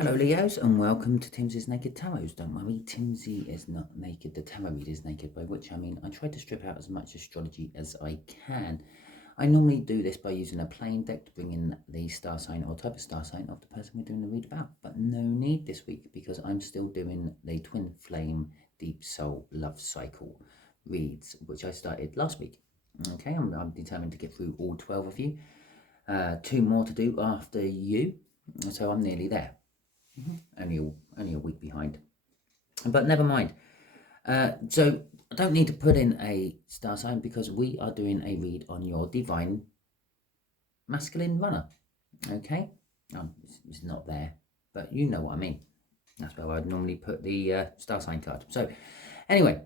Hello Leos and welcome to Timsy's Naked Tarot. Don't worry, Timsy is not naked, the tarot read is naked, by which I mean I try to strip out as much astrology as I can. I normally do this by using a plain deck to bring in the star sign or type of star sign of the person we're doing the read about, but no need this week because I'm still doing the Twinflame Deep Soul Love Cycle reads, which I started last week. Okay, I'm determined to get through all 12 of you. 2 more to do after you, so I'm nearly there. Only a week behind, but never mind. So I don't need to put in a star sign because we are doing a read on your divine masculine runner. Okay, it's not there, but you know what I mean. That's where I'd normally put the star sign card. So anyway,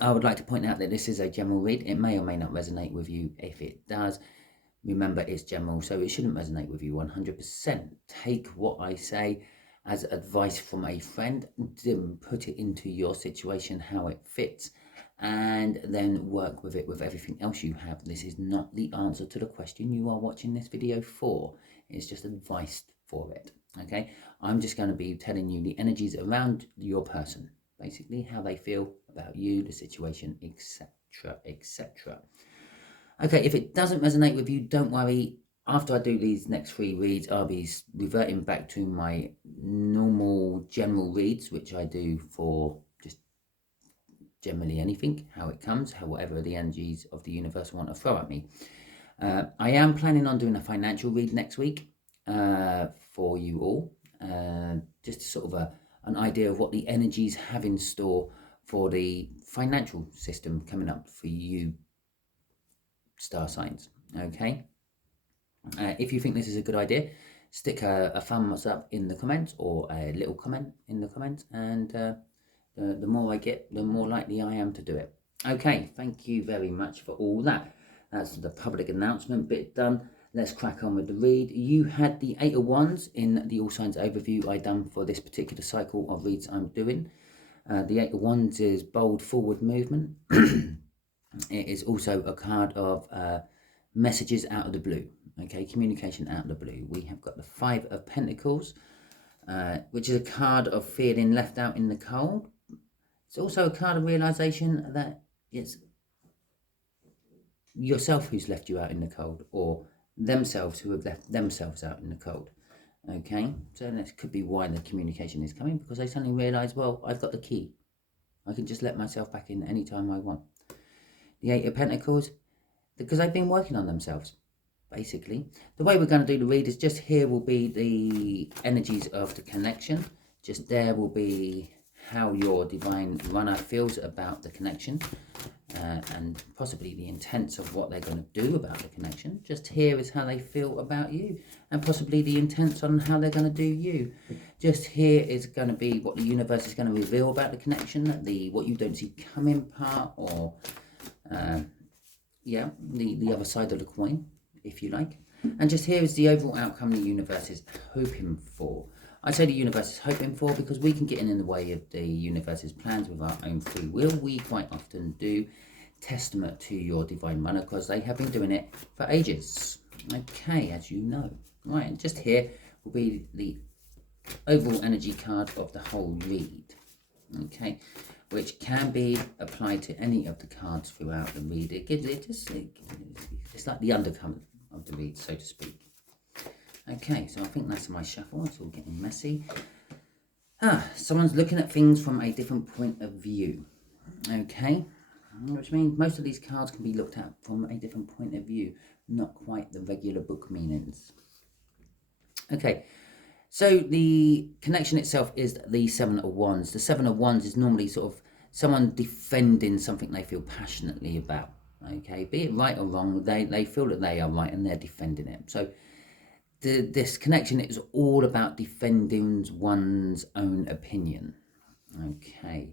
I would like to point out that this is a general read. It may or may not resonate with you. If it does, remember it's general, so it shouldn't resonate with you 100%. Take what I say as advice from a friend, put it into your situation, how it fits, and then work with it with everything else you have. This is not the answer to the question you are watching this video for. It's just advice for it, okay? I'm just going to be telling you the energies around your person, basically how they feel about you, the situation, etc., etc. Okay, if it doesn't resonate with you, don't worry. After I do these next 3 reads, I'll be reverting back to my normal general reads, which I do for just generally anything, how it comes, whatever the energies of the universe want to throw at me. I am planning on doing a financial read next week for you all, just sort of an idea of what the energies have in store for the financial system coming up for you star signs. Okay, if you think this is a good idea, stick a thumbs up in the comments or a little comment in the comments, and the more I get, the more likely I am to do it. Okay, thank you very much for all that. That's the public announcement bit done. Let's crack on with the read. You had the 8 of Wands in the All Signs overview I done for this particular cycle of reads I'm doing. The 8 of Wands is bold forward movement. It is also a card of messages out of the blue, okay, communication out of the blue. We have got the 5 of Pentacles, which is a card of feeling left out in the cold. It's also a card of realization that it's yourself who's left you out in the cold, or themselves who have left themselves out in the cold. Okay, so that could be why the communication is coming, because they suddenly realize, well, I've got the key. I can just let myself back in anytime I want. The 8 of Pentacles, because they've been working on themselves, basically. The way we're going to do the read is just here will be the energies of the connection. Just there will be how your divine runner feels about the connection, and possibly the intents of what they're going to do about the connection. Just here is how they feel about you, and possibly the intents on how they're going to do you. Just here is going to be what the universe is going to reveal about the connection, the what you don't see coming part, or yeah, the other side of the coin, if you like. And just here is the overall outcome the universe is hoping for. I say the universe is hoping for because we can get in the way of the universe's plans with our own free will. We quite often do. Testament to your divine runner, because they have been doing it for ages. Okay, as you know. Right, and just here will be the overall energy card of the whole read. Okay, which can be applied to any of the cards throughout the read. It's like the undercurrent of the read, so to speak. Okay, so I think that's my shuffle. It's all getting messy. Someone's looking at things from a different point of view. Okay, which means most of these cards can be looked at from a different point of view, not quite the regular book meanings. Okay, so the connection itself is the 7 of Wands. The 7 of Wands is normally sort of someone defending something they feel passionately about. Okay, be it right or wrong, they feel that they are right and they're defending it. So this connection is all about defending one's own opinion. Okay.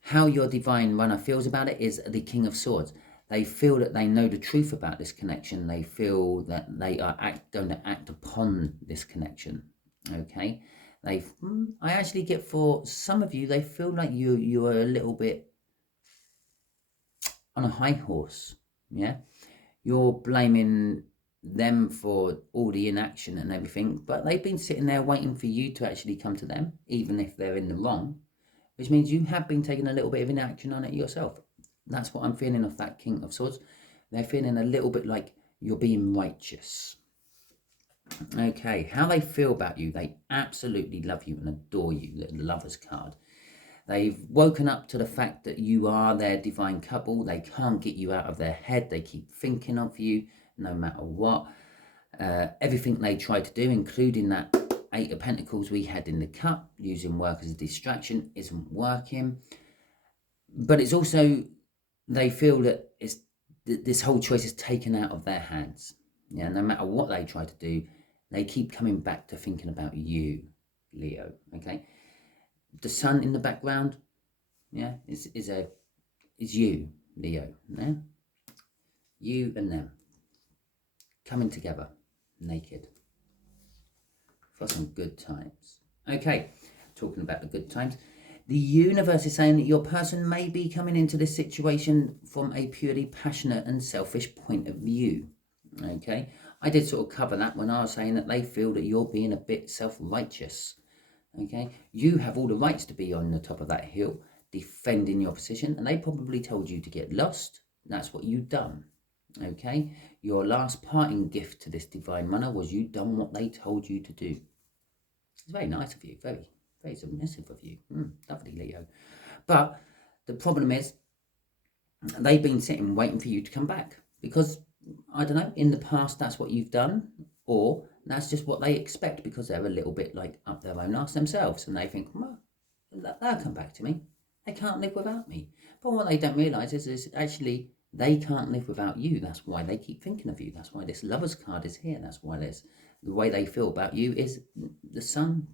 How your divine runner feels about it is the King of Swords. They feel that they know the truth about this connection. They feel that they are going to act upon this connection. Okay. I actually get, for some of you, they feel like you are a little bit on a high horse. Yeah. You're blaming them for all the inaction and everything, but they've been sitting there waiting for you to actually come to them, even if they're in the wrong, which means you have been taking a little bit of inaction on it yourself. That's what I'm feeling off that King of Swords. They're feeling a little bit like you're being righteous. Okay, how they feel about you, they absolutely love you and adore you, the Lover's card. They've woken up to the fact that you are their divine couple. They can't get you out of their head. They keep thinking of you no matter what. Everything they try to do, including that Eight of Pentacles we had in the cup, using work as a distraction, isn't working. But it's also, they feel that this whole choice is taken out of their hands. Yeah, no matter what they try to do, they keep coming back to thinking about you, Leo. Okay. The sun in the background, yeah, is you, Leo. Yeah? You and them coming together, naked, for some good times. Okay, talking about the good times, the universe is saying that your person may be coming into this situation from a purely passionate and selfish point of view. Okay, I did sort of cover that when I was saying that they feel that you're being a bit self-righteous. Okay, you have all the rights to be on the top of that hill defending your position, and they probably told you to get lost. That's what you've done. Okay, your last parting gift to this divine mother was you done what they told you to do. It's very nice of you, very, very submissive of you. Lovely, Leo. But the problem is they've been sitting waiting for you to come back, because I don't know, in the past that's what you've done, or that's just what they expect because they're a little bit like up their own arse themselves, and they think, well, they'll come back to me. They can't live without me. But what they don't realise is actually they can't live without you. That's why they keep thinking of you. That's why this Lover's card is here. That's why there's the way they feel about you is the sun,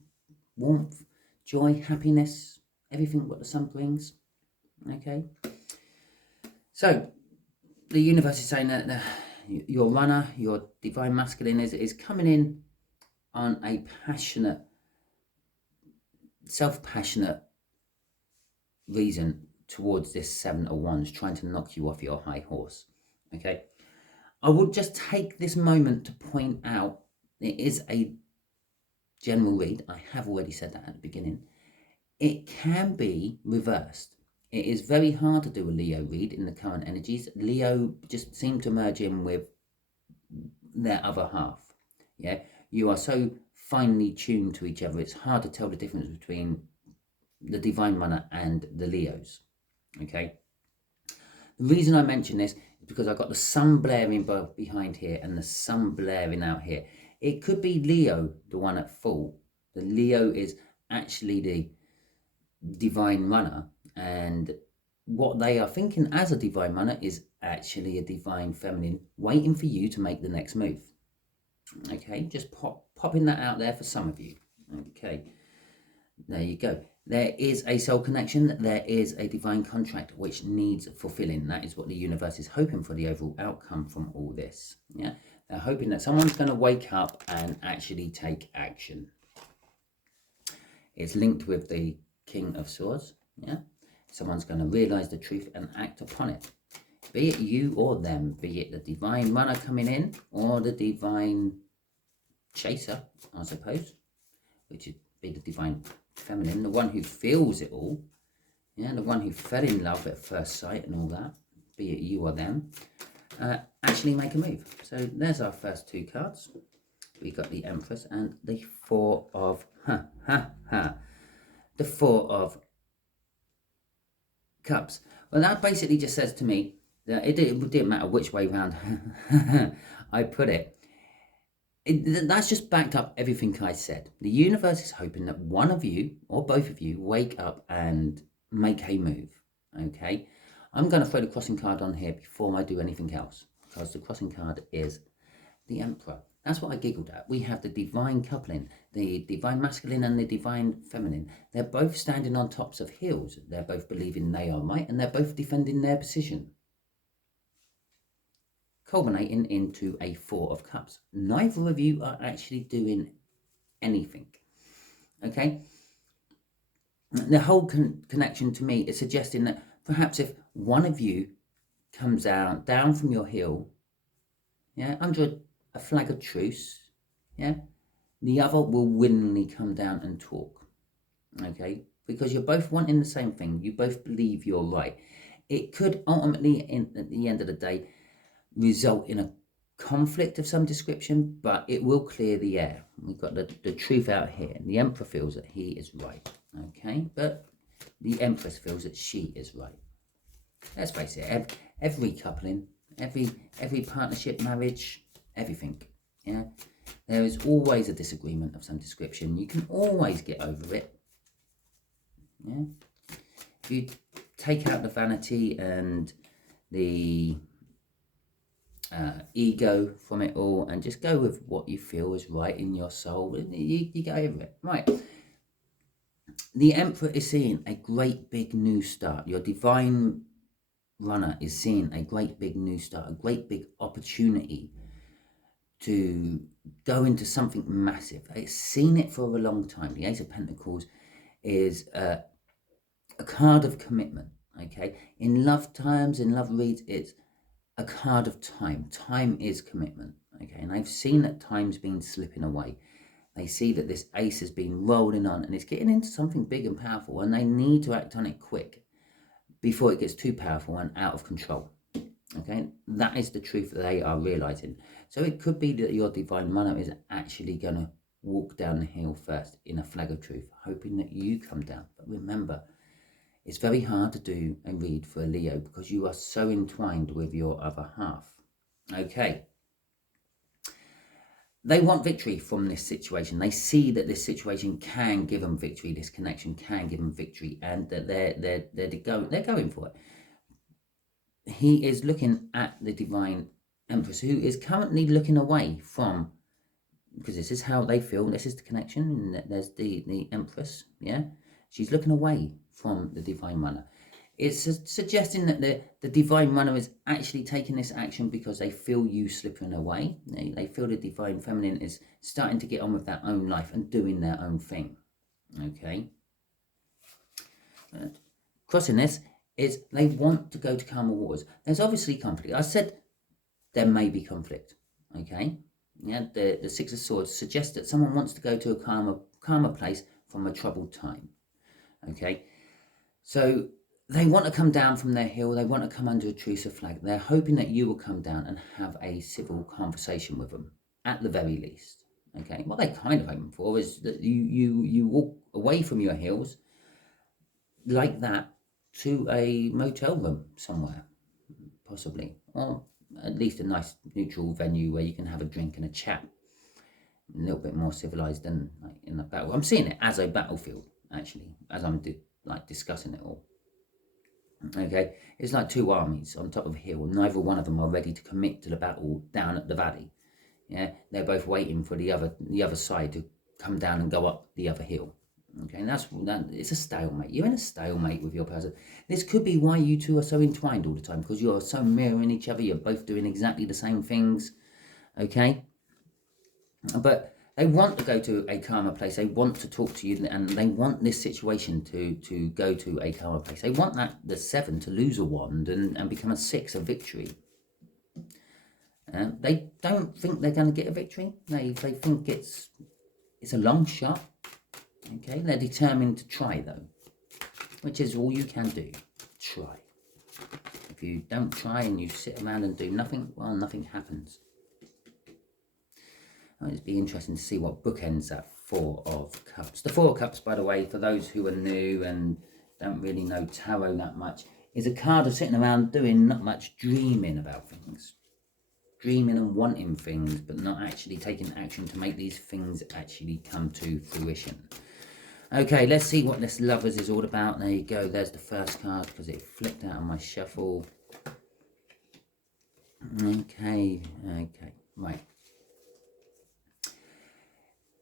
warmth, joy, happiness, everything what the sun brings. Okay. So the universe is saying that your runner, your divine masculine is coming in on a passionate, self-passionate reason towards this Seven of Wands, trying to knock you off your high horse. Okay, I will just take this moment to point out it is a general read. I have already said that at the beginning. It can be reversed. It is very hard to do a Leo read in the current energies. Leo just seem to merge in with their other half. Yeah, you are so finely tuned to each other. It's hard to tell the difference between the divine runner and the Leos. Okay. The reason I mention this is because I've got the sun blaring behind here and the sun blaring out here. It could be Leo, the one at fault. The Leo is actually the divine runner, and what they are thinking as a divine runner is actually a divine feminine waiting for you to make the next move. Okay, just popping that out there for some of you. Okay, there you go. There is a soul connection. There is a divine contract which needs fulfilling. That is what the universe is hoping for, the overall outcome from all this. Yeah, they're hoping that someone's going to wake up and actually take action. It's linked with the King of Swords. Yeah, someone's going to realize the truth and act upon it. Be it you or them, be it the divine runner coming in or the divine chaser, I suppose, which would be the divine feminine, the one who feels it all. Yeah, the one who fell in love at first sight and all that, be it you or them, actually make a move. So there's our first two cards. We got the Empress and the Four of the Four of Cups. Well, that basically just says to me that it didn't matter which way round I put it. That's just backed up everything I said. The universe is hoping that one of you or both of you wake up and make a move. Okay, I'm going to throw the crossing card on here before I do anything else, because the crossing card is the Emperor. That's what I giggled at. We have the divine coupling, the divine masculine and the divine feminine. They're both standing on tops of hills. They're both believing they are right, and they're both defending their position, culminating into a Four of Cups. Neither of you are actually doing anything. Okay? The whole connection to me is suggesting that perhaps if one of you comes down from your hill, yeah, under a flag of truce, yeah, the other will willingly come down and talk, okay? Because you're both wanting the same thing. You both believe you're right. It could ultimately, at the end of the day, result in a conflict of some description, but it will clear the air. We've got the truth out here. And the Emperor feels that he is right, okay? But the Empress feels that she is right. Let's face it, every coupling, every partnership, marriage, everything, yeah? There is always a disagreement of some description. You can always get over it, yeah? If you take out the vanity and the ego from it all and just go with what you feel is right in your soul, you get over it. Right. The Emperor is seeing a great big new start. Your divine runner is seeing a great big new start, a great big opportunity to go into something massive. It's seen it for a long time. The Ace of Pentacles is a card of commitment, okay? In love times, in love reads, it's a card of time. Time is commitment, okay? And I've seen that time's been slipping away. They see that this ace has been rolling on and it's getting into something big and powerful, and they need to act on it quick before it gets too powerful and out of control, okay? That is the truth that they are realizing. So it could be that your divine runner is actually going to walk down the hill first in a flag of truth, hoping that you come down. But remember, it's very hard to do a read for a Leo because you are so entwined with your other half. Okay. They want victory from this situation. They see that this situation can give them victory. This connection can give them victory, and that they're going for it. He is looking at the divine Empress, who is currently looking away from, because this is how they feel. This is the connection. And there's the Empress. Yeah, she's looking away from the divine runner. It's suggesting that the divine runner is actually taking this action because they feel you slipping away. They feel the divine feminine is starting to get on with their own life and doing their own thing. Okay. Crossing this is they want to go to calmer waters. There's obviously conflict. I said there may be conflict. Okay. Yeah. The Six of Swords suggests that someone wants to go to a calmer place from a troubled time. Okay. So they want to come down from their hill. They want to come under a truce of flag. They're hoping that you will come down and have a civil conversation with them, at the very least. Okay, what they're kind of hoping for is that you walk away from your hills like that to a motel room somewhere, possibly, or at least a nice neutral venue where you can have a drink and a chat. A little bit more civilized than like in the battle. I'm seeing it as a battlefield, actually, as I'm discussing it all. Okay, it's like two armies on top of a hill, and neither one of them are ready to commit to the battle down at the valley. Yeah, they're both waiting for the other side to come down and go up the other hill. Okay, and it's a stalemate. You're in a stalemate with your person. This could be why you two are so entwined all the time, because you're so mirroring each other. You're both doing exactly the same things. Okay, but they want to go to a calmer place. They want to talk to you, and they want this situation to go to a calmer place. They want the 7 to lose a wand and become a 6, a victory. They don't think they're going to get a victory. They think it's a long shot. Okay, they're determined to try though, which is all you can do. Try. If you don't try and you sit around and do nothing, well, nothing happens. It'd be interesting to see what bookends that 4 of Cups. The 4 of Cups, by the way, for those who are new and don't really know tarot that much, is a card of sitting around doing not much, dreaming about things. Dreaming and wanting things, but not actually taking action to make these things actually come to fruition. Okay, let's see what this Lovers is all about. There you go. There's the first card because it flipped out on my shuffle. Okay, right.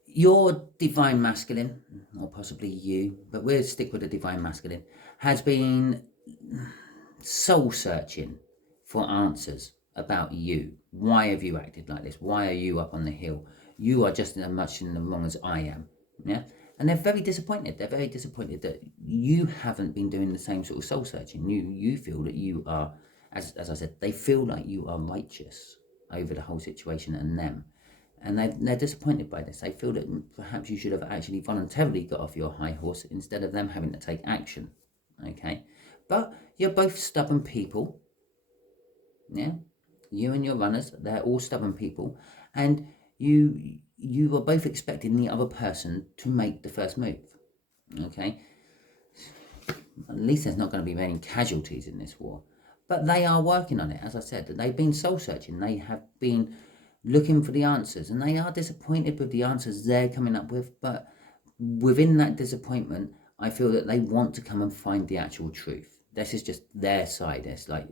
Your divine masculine, or possibly you, but we'll stick with the divine masculine, has been soul searching for answers about you. Why have you acted like this? Why are you up on the hill? You are just as much in the wrong as I am. Yeah, and they're very disappointed. They're very disappointed that you haven't been doing the same sort of soul searching. You feel that you are, as I said, they feel like you are righteous. over the whole situation and them. And they're disappointed by this. They feel that perhaps you should have actually voluntarily got off your high horse instead of them having to take action. Okay? But you're both stubborn people. Yeah? You and your runners, they're all stubborn people. And you are both expecting the other person to make the first move. Okay? At least there's not going to be many casualties in this war. But they are working on it. As I said, they've been soul searching. They have been looking for the answers, and they are disappointed with the answers they're coming up with. But within that disappointment, I feel that they want to come and find the actual truth. This is just their side. It's like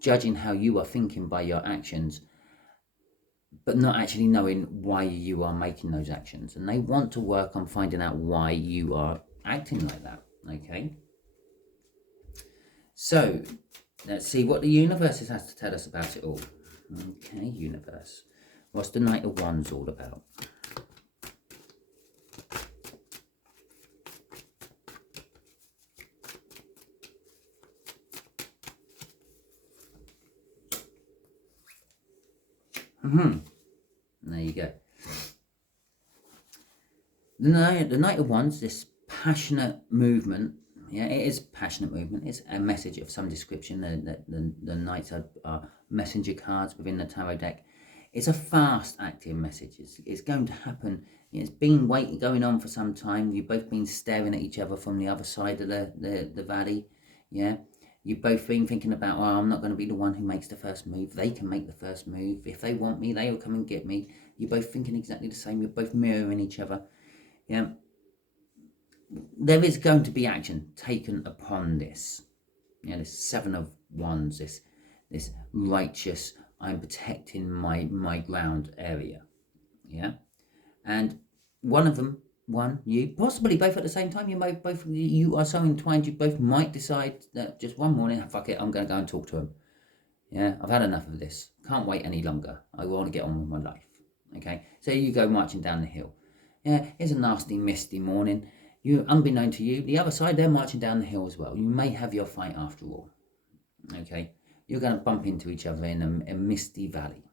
judging how you are thinking by your actions, but not actually knowing why you are making those actions. And they want to work on finding out why you are acting like that. Okay? So, let's see what the universe has to tell us about it all. Okay, universe. What's the Knight of Wands all about? There you go. The Knight of Wands, this passionate movement. Yeah, it is passionate movement. It's a message of some description. The Knights are messenger cards within the tarot deck. It's a fast acting message. It's going to happen. It's been going on for some time. You've both been staring at each other from the other side of the valley. Yeah. You've both been thinking about, oh, I'm not going to be the one who makes the first move. They can make the first move. If they want me, they'll come and get me. You're both thinking exactly the same. You're both mirroring each other. Yeah. There is going to be action taken upon this. Yeah, this Seven of Wands, this righteous, I'm protecting my ground area. Yeah. And one of them, you, possibly both at the same time, you are so entwined, you both might decide that just one morning, fuck it, I'm going to go and talk to him. Yeah, I've had enough of this. Can't wait any longer. I want to get on with my life. Okay, so you go marching down the hill. Yeah, it's a nasty, misty morning. You, unbeknown to you, the other side, they're marching down the hill as well. You may have your fight after all. Okay, you're going to bump into each other in a misty valley.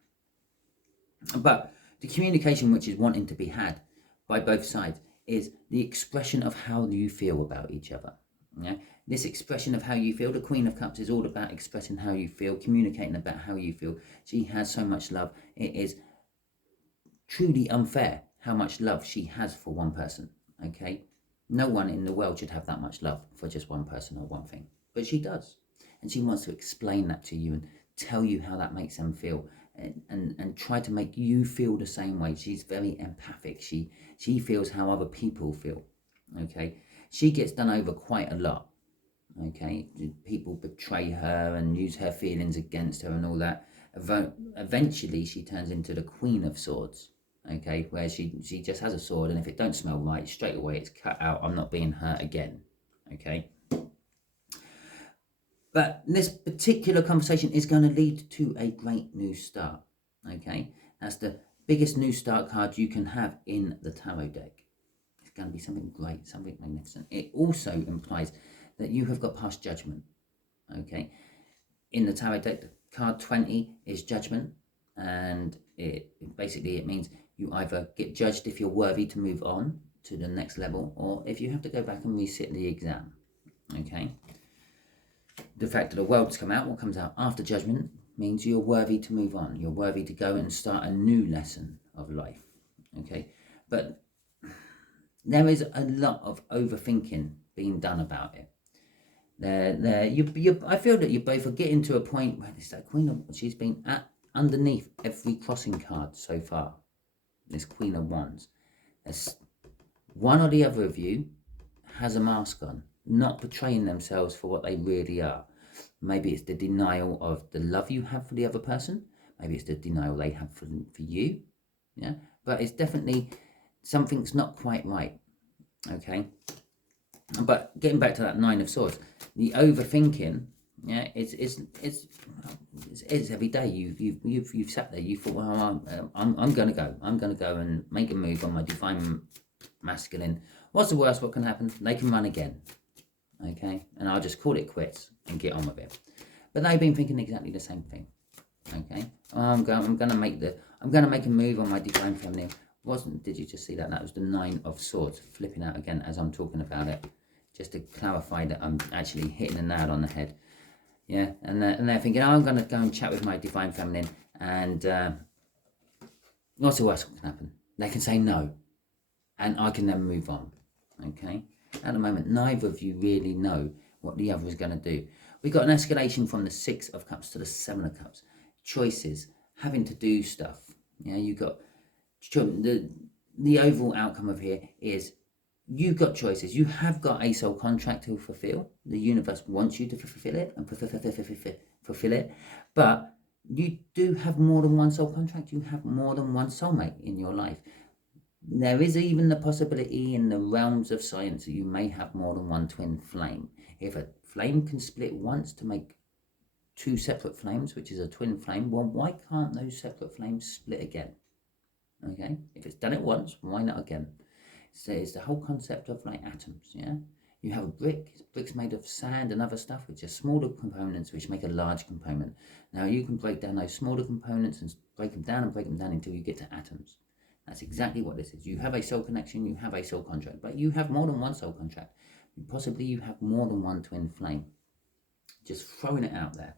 But the communication which is wanting to be had by both sides is the expression of how you feel about each other. Yeah? This expression of how you feel, the Queen of Cups is all about expressing how you feel, communicating about how you feel. She has so much love. It is truly unfair how much love she has for one person. Okay? No one in the world should have that much love for just one person or one thing. But she does. And she wants to explain that to you and tell you how that makes them feel. And try to make you feel the same way. She's very empathic. She feels how other people feel. Okay, she gets done over quite a lot. Okay, people betray her and use her feelings against her and all that. Eventually, she turns into the Queen of Swords. Okay, where she just has a sword, and if it don't smell right, straight away it's cut out. I'm not being hurt again. Okay. But this particular conversation is going to lead to a great new start. Okay, that's the biggest new start card you can have in the tarot deck. It's going to be something great, something magnificent. It also implies that you have got past judgment. Okay, in the tarot deck, the card 20 is judgment, and it means you either get judged if you're worthy to move on to the next level, or if you have to go back and resit the exam. Okay. The fact that the world's come out, what comes out after judgment, means you're worthy to move on. You're worthy to go and start a new lesson of life. Okay, but there is a lot of overthinking being done about it. I feel that you both are getting to a point where this Queen of, she's been underneath every crossing card so far. This Queen of Wands. There's one or the other of you has a mask on, not portraying themselves for what they really are. Maybe it's the denial of the love you have for the other person. Maybe it's the denial they have for you. Yeah, but it's definitely something's not quite right. Okay, but getting back to that Nine of Swords, the overthinking. Yeah, it's every day. You've sat there. You thought, well, I'm gonna go. I'm gonna go and make a move on my divine masculine. What's the worst? What can happen? They can run again. Okay, and I'll just call it quits and get on with it. But they've been thinking exactly the same thing. Okay, I'm gonna make a move on my divine feminine. Did you just see that? That was the 9 of Swords flipping out again as I'm talking about it, just to clarify that I'm actually hitting a nail on the head. Yeah, and they're thinking, oh, I'm gonna go and chat with my divine feminine, and what's the worst that can happen? They can say no, and I can then move on. Okay, at the moment, neither of you really know what the other is going to do. We got an escalation from the 6 of Cups to the 7 of Cups. Choices, having to do stuff. Yeah, you got the overall outcome of here is you've got choices. You have got a soul contract to fulfill. The universe wants you to fulfill it and fulfill it, but you do have more than one soul contract. You have more than one soulmate in your life. There is even the possibility in the realms of science that you may have more than one twin flame. If a flame can split once to make 2 separate flames, which is a twin flame, well, why can't those separate flames split again? Okay, if it's done it once, why not again? So it's the whole concept of like atoms, yeah? You have a brick's made of sand and other stuff, which are smaller components which make a large component. Now you can break down those smaller components and break them down until you get to atoms. That's exactly what this is. You have a soul connection, you have a soul contract, but you have more than one soul contract. Possibly you have more than one twin flame. Just throwing it out there.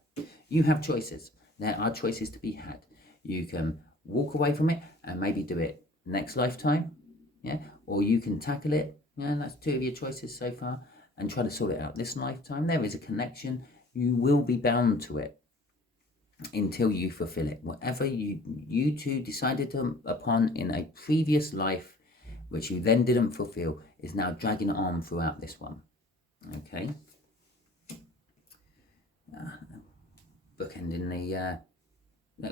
You have choices. There are choices to be had. You can walk away from it and maybe do it next lifetime, yeah, or you can tackle it. Yeah, that's 2 of your choices so far, and try to sort it out this lifetime. There is a connection. You will be bound to it until you fulfill it. Whatever you two decided upon in a previous life, which you then didn't fulfill, is now dragging on throughout this one. Okay. Bookending the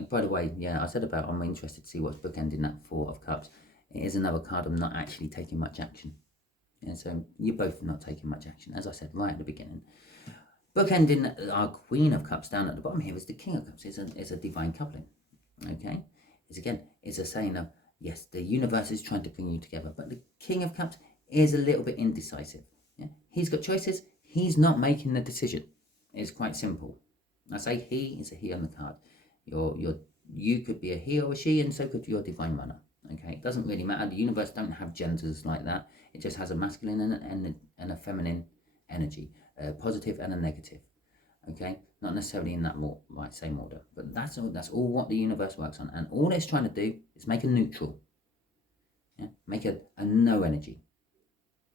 by the way, yeah, I said about I'm interested to see what's bookending that 4 of Cups. It is another card of not actually taking much action. And so you're both not taking much action, as I said right at the beginning. Bookending our Queen of Cups down at the bottom here is the King of Cups. It's a divine coupling. Okay? It's a saying of, yes, the universe is trying to bring you together, but the King of Cups is a little bit indecisive. Yeah? He's got choices. He's not making the decision. It's quite simple. I say he is a he on the card. You could be a he or a she, and so could your divine runner. Okay, it doesn't really matter. The universe don't have genders like that. It just has a masculine and a feminine energy, a positive and a negative. Okay, not necessarily in that same order, but that's all what the universe works on, and all it's trying to do is make a neutral. Yeah, make a no energy.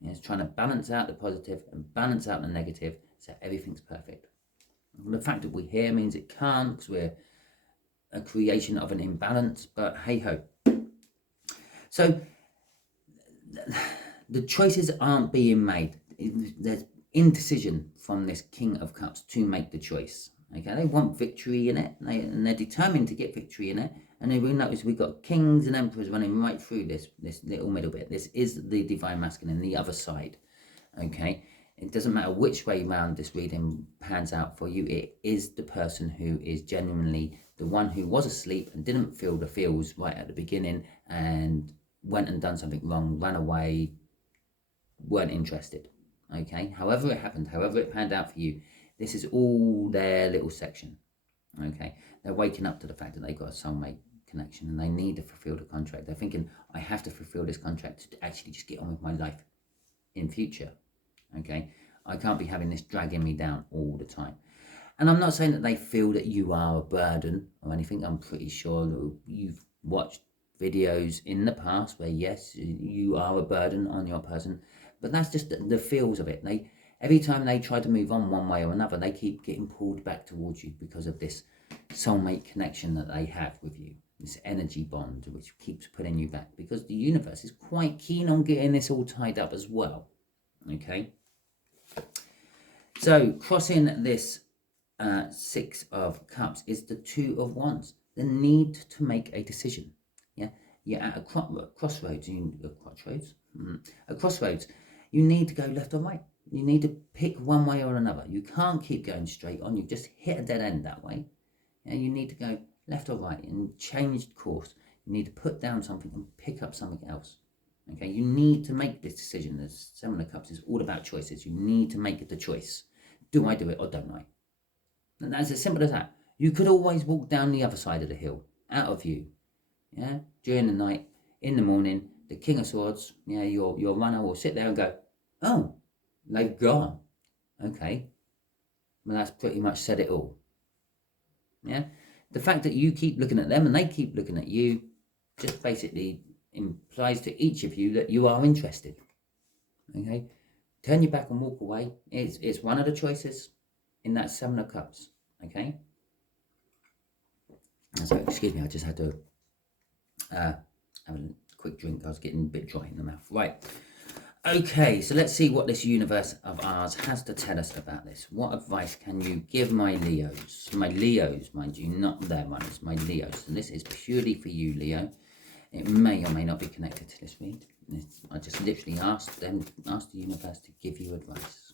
Yeah, it's trying to balance out the positive and balance out the negative, so everything's perfect. The fact that we're here means it can't, because we're a creation of an imbalance, but hey ho. So the choices aren't being made. There's indecision from this King of Cups to make the choice. Okay, they want victory in it, and they're determined to get victory in it. And then we notice we've got kings and emperors running right through this little middle bit. This is the divine masculine, the other side. Okay, it doesn't matter which way around this reading pans out for you. It is the person who is genuinely the one who was asleep and didn't feel the feels right at the beginning and went and done something wrong, ran away, weren't interested. Okay, however it happened, however it panned out for you, this is all their little section. Okay, they're waking up to the fact that they've got a soulmate connection and they need to fulfill the contract. They're thinking, I have to fulfill this contract to actually just get on with my life in future. Okay, I can't be having this dragging me down all the time. And I'm not saying that they feel that you are a burden or anything. I'm pretty sure that you've watched videos in the past where, yes, you are a burden on your person, but that's just the feels of it. Every time they try to move on one way or another, they keep getting pulled back towards you because of this soulmate connection that they have with you, this energy bond which keeps pulling you back, because the universe is quite keen on getting this all tied up as well. Okay, so crossing this 6 of Cups is the 2 of Wands, the need to make a decision. Yeah, you're at a crossroads. A crossroads. You need to go left or right. You need to pick one way or another. You can't keep going straight on. You've just hit a dead end that way. And you need to go left or right and change course. You need to put down something and pick up something else. Okay, you need to make this decision. The 7 of Cups is all about choices. You need to make the choice. Do I do it or don't I? And that's as simple as that. You could always walk down the other side of the hill, out of view, yeah, during the night, in the morning. The King of Swords, yeah, your runner will sit there and go, oh, they've gone. Okay, well, that's pretty much said it all. Yeah, the fact that you keep looking at them and they keep looking at you just basically implies to each of you that you are interested. Okay, turn your back and walk away. It's one of the choices in that Seven of Cups. Okay, so excuse me, I just had to have a quick drink. I was getting a bit dry in the mouth. Right. Okay, so let's see what this universe of ours has to tell us about this. What advice can you give my Leos? My Leos, mind you, not their ones, my Leos. And this is purely for you, Leo. It may or may not be connected to this read. I just literally asked the universe to give you advice.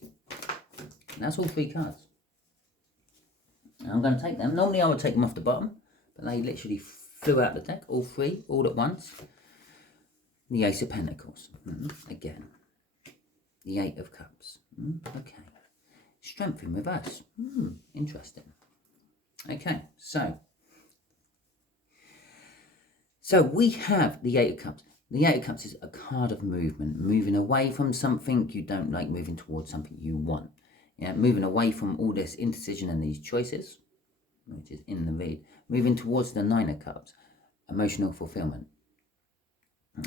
And that's all 3 cards. And I'm going to take them. Normally I would take them off the bottom, but they literally flew out the deck, all 3, all at once. The Ace of Pentacles, again. The 8 of Cups, okay. Strength in reverse, interesting. Okay, so we have the 8 of Cups. The 8 of Cups is a card of movement, moving away from something you don't like, moving towards something you want. Yeah, moving away from all this indecision and these choices, which is in the read. Moving towards the 9 of Cups, emotional fulfillment.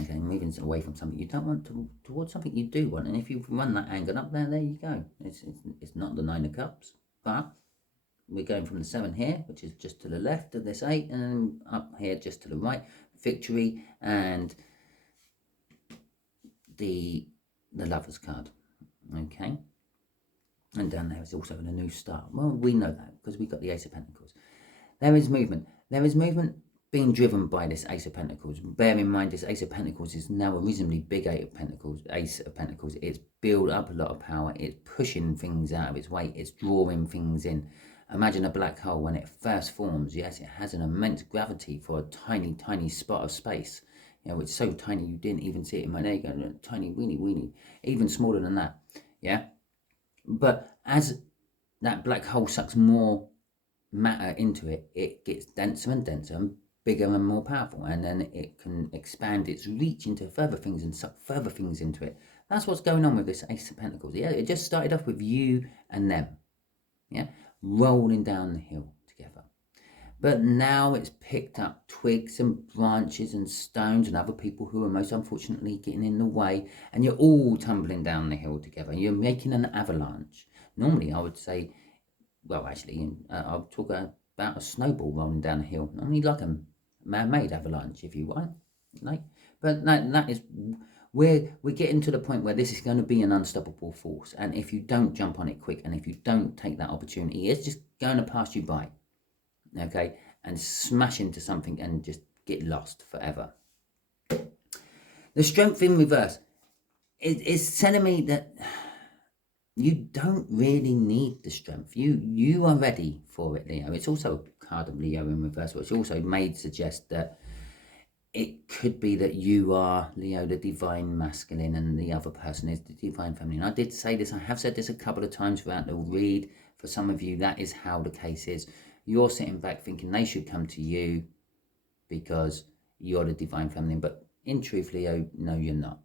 Okay, moving away from something you don't want towards something you do want. And if you run that angle up there you go. It's not the 9 of Cups, but we're going from the 7 here, which is just to the left of this 8, and then up here just to the right. Victory and the Lover's card. Okay. And down there is also a new start. Well, we know that because we've got the Ace of Pentacles. There is movement. There is movement being driven by this Ace of Pentacles. Bear in mind, this Ace of Pentacles is now a reasonably big Ace of Pentacles. It's built up a lot of power. It's pushing things out of its way. It's drawing things in. Imagine a black hole when it first forms. Yes, it has an immense gravity for a tiny, tiny spot of space. You know, it's so tiny you didn't even see it in my there you go, tiny, weeny, even smaller than that. Yeah, but as that black hole sucks more matter into it, it gets denser and denser and bigger and more powerful, and then it can expand its reach into further things and suck further things into it. That's what's going on with this Ace of Pentacles. Yeah, it just started off with you and them, yeah, rolling down the hill together, but now it's picked up twigs and branches and stones and other people who are most unfortunately getting in the way, and you're all tumbling down the hill together. You're making an avalanche. Normally I would say, well, actually I'll talk about a snowball rolling down a hill. Normally like a man-made avalanche, if you want, like, but that is we're getting to the point where this is going to be an unstoppable force, and if you don't jump on it quick, and if you don't take that opportunity, it's just going to pass you by, okay, and smash into something and just get lost forever. The Strength in reverse is telling me that you don't really need the strength. You are ready for it, Leo. It's also a card of Leo in reverse, which also may suggest that it could be that you are, Leo, the divine masculine, and the other person is the divine feminine. I did say this, I have said this a couple of times throughout the read. For some of you, that is how the case is. You're sitting back thinking they should come to you because you're the divine feminine. But in truth, Leo, no, you're not.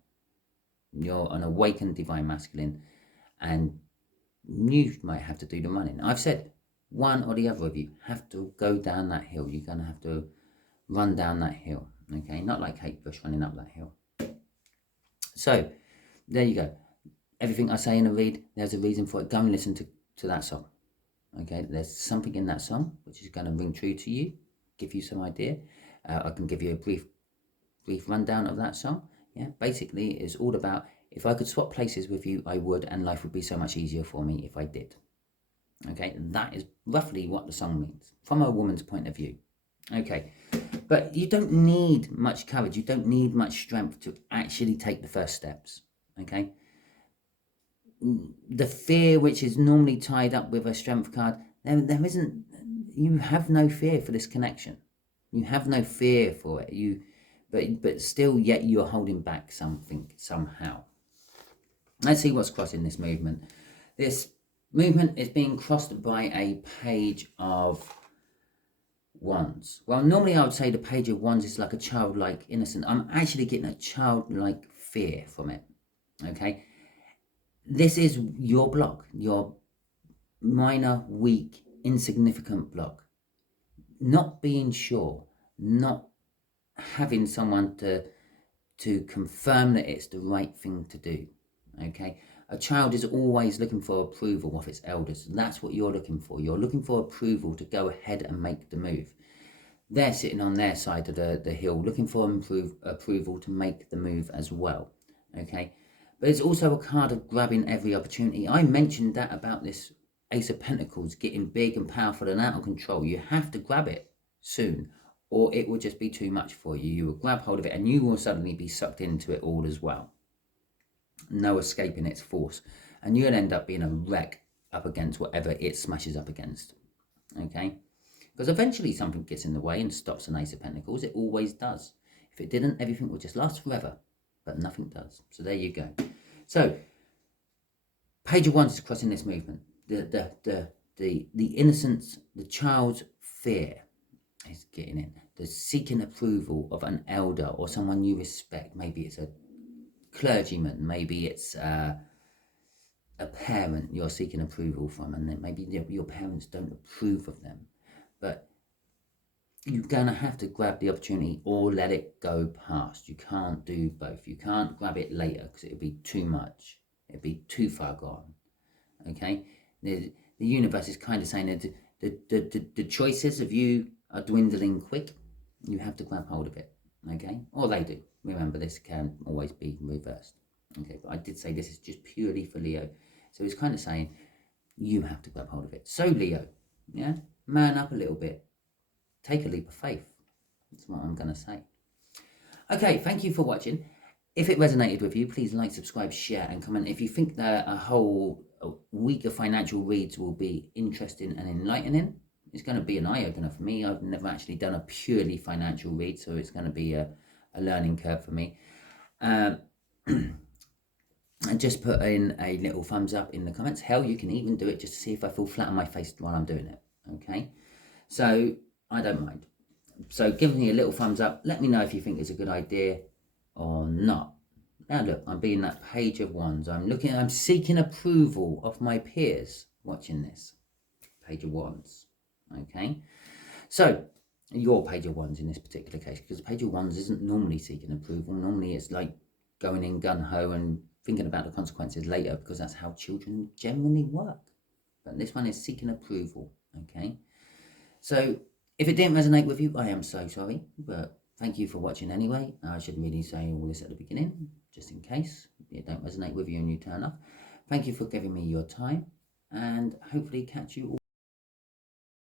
You're an awakened divine masculine, and you might have to do the running. I've said one or the other of you have to go down that hill. You're going to have to run down that hill. Okay, not like Kate Bush running up that hill. So there you go. Everything I say in a read, there's a reason for it. Go and listen to that song. Okay, there's something in that song which is going to ring true to you, give you some idea. I can give you a brief rundown of that song. Yeah, basically it's all about, if I could swap places with you, I would, and life would be so much easier for me if I did. Okay, that is roughly what the song means from a woman's point of view. Okay, but you don't need much courage. You don't need much strength to actually take the first steps. Okay, the fear which is normally tied up with a strength card, there isn't. You have no fear for this connection. You have no fear for it. But still, yet you're holding back something somehow. Let's see what's crossing this movement. This movement is being crossed by a Page of Wands. Well, normally I would say the Page of Wands is like a childlike innocent. I'm actually getting a childlike fear from it. Okay, this is your block, your minor, weak, insignificant block. Not being sure, not having someone to confirm that it's the right thing to do. Okay, a child is always looking for approval of its elders. That's what you're looking for. You're looking for approval to go ahead and make the move. They're sitting on their side of the hill looking for approval to make the move as well. Okay, but it's also a card of grabbing every opportunity. I mentioned that about this Ace of Pentacles getting big and powerful and out of control. You have to grab it soon, or it will just be too much for you. You will grab hold of it and you will suddenly be sucked into it all as well. No escaping its force. And you'll end up being a wreck up against whatever it smashes up against. Okay? Because eventually something gets in the way and stops an Ace of Pentacles. It always does. If it didn't, everything would just last forever. But nothing does. So there you go. So, Page of Wands is crossing this movement. The innocence, the child's fear is getting in. The seeking approval of an elder or someone you respect. Maybe it's a clergyman. Maybe it's a parent you're seeking approval from. And then maybe your parents don't approve of them. But you're going to have to grab the opportunity or let it go past. You can't do both. You can't grab it later because it'll be too much. It'll be too far gone. Okay? The universe is kind of saying that the choices of you are dwindling quick. You have to grab hold of it. Okay? Or they do. Remember, this can always be reversed. Okay? But I did say this is just purely for Leo. So it's kind of saying you have to grab hold of it. So Leo, yeah? Man up a little bit. Take a leap of faith. That's what I'm going to say. Okay, thank you for watching. If it resonated with you, please like, subscribe, share, and comment. If you think that a whole week of financial reads will be interesting and enlightening, it's going to be an eye-opener for me. I've never actually done a purely financial read, so it's going to be a learning curve for me. And just put in a little thumbs up in the comments. Hell, you can even do it just to see if I fall flat on my face while I'm doing it. Okay? So I don't mind. So give me a little thumbs up. Let me know if you think it's a good idea or not. Now look, I'm being that Page of Wands. I'm seeking approval of my peers watching this. Page of Wands. Okay. So your Page of Wands in this particular case, because Page of Wands isn't normally seeking approval. Normally it's like going in gun-ho and thinking about the consequences later, because that's how children generally work. But this one is seeking approval. Okay. So if it didn't resonate with you, I am so sorry, but thank you for watching anyway. I should really say all this at the beginning, just in case it don't resonate with you and you turn off. Thank you for giving me your time, and hopefully catch you all.